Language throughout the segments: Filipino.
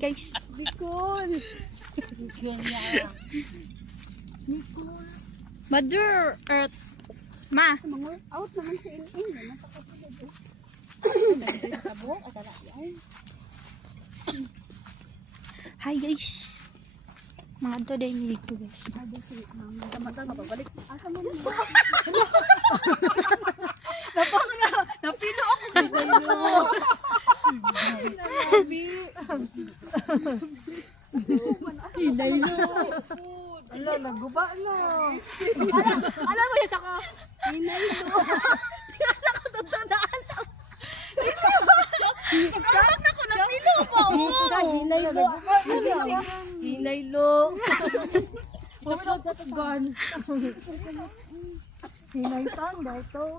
guys. Nicole. Mother Earth. Ma. Out naman sa in-in. Napakapulad. Hi guys. Mga to day ni dito guys. Tama-tama pabalik. Asa mo na? Napilo ako. Hinay no. Ala, naguba na. Alam mo yun saka. Hinay no. Tingnan ako tatandaan. Hinay na ko napilo pa. Hinay lo. Hinay lo. Upload sa gun. Hinay tang dito.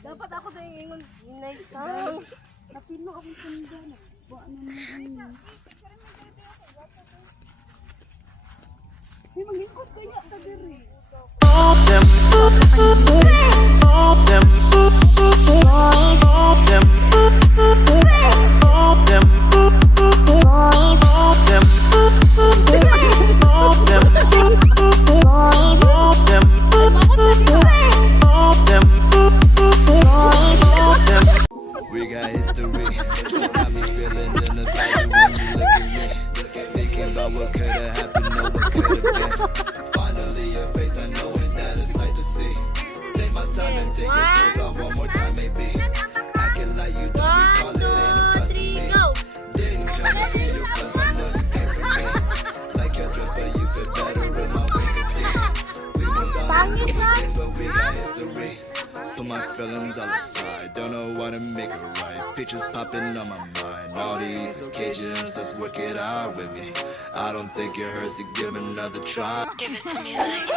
Dapat ako din ingon hinay tang. Napilo akong tanda na. Buwan na mo. Hey, mangikot kaya ta diri. We got history. Got me feeling in the sky when you look at me. Thinking about what could have happened or what could have been. Finally, your face, I know it, that a sight to see. Take my time and take your clothes off one more time, maybe. Acting like you don't recall it, ain't impressing me. Didn't come to see your friends, I know you came from me. Like your dress, but you fit better in my winter tee. We moved on to days, but we got history. Put my feelings on the side, don't know what to make it right. Pictures popping on my mind, all these occasions, let's work it out with me. I don't think it hurts to give another try. Give it to me like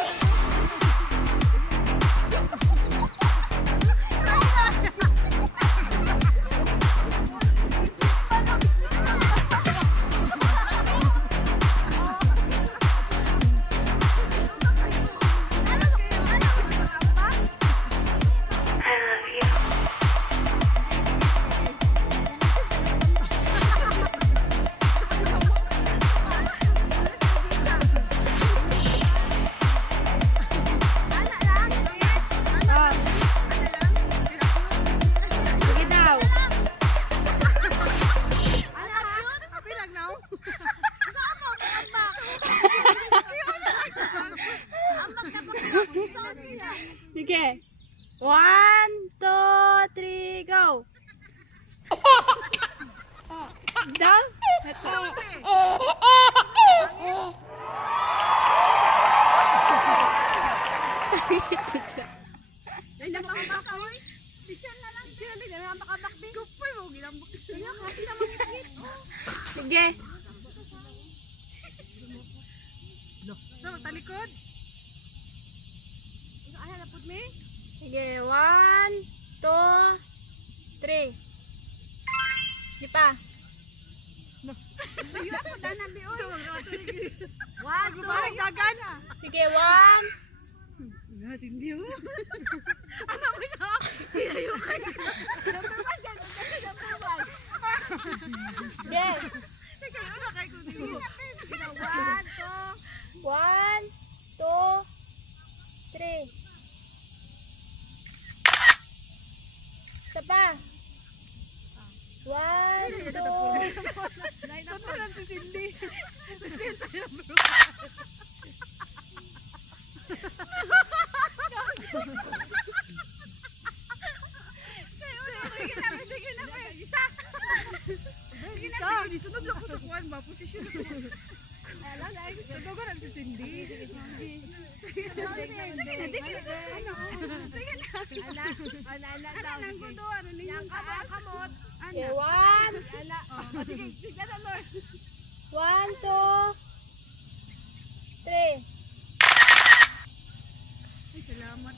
Sige. 1, 2, 3, go. Down. That's all. Ay, napakabaka oy. Diyan na lang. Diyan na napakabakbi. Kupoy mo ginambok. Kaya kasi naman ikit. Sige. So, talikod. Ay, napud mi. Sige. 1, 2, 3. Di pa. Layo ako danan di oy. So, One, two, dagan. Sige. 1. Sindi mo. Ano mo na? Silayo kayo. Number 1 yan. Number 1. Sige. Teka, ano kayo kung di mo? 1, 2, 3. Isa pa. 1, 2. Saan lang si Cindy? Gusto yun tayo bro. Sige na. Isa. Sige na. Sunod lang ko sa kuwan ba? Posisyon ako. Tutugan ang si Cindy. Sige na. Ano nang gudo? Ano ninyo? Kamot. Okay, 1. Sige, sige na Lord. 1, 2, 3. Ay, salamat.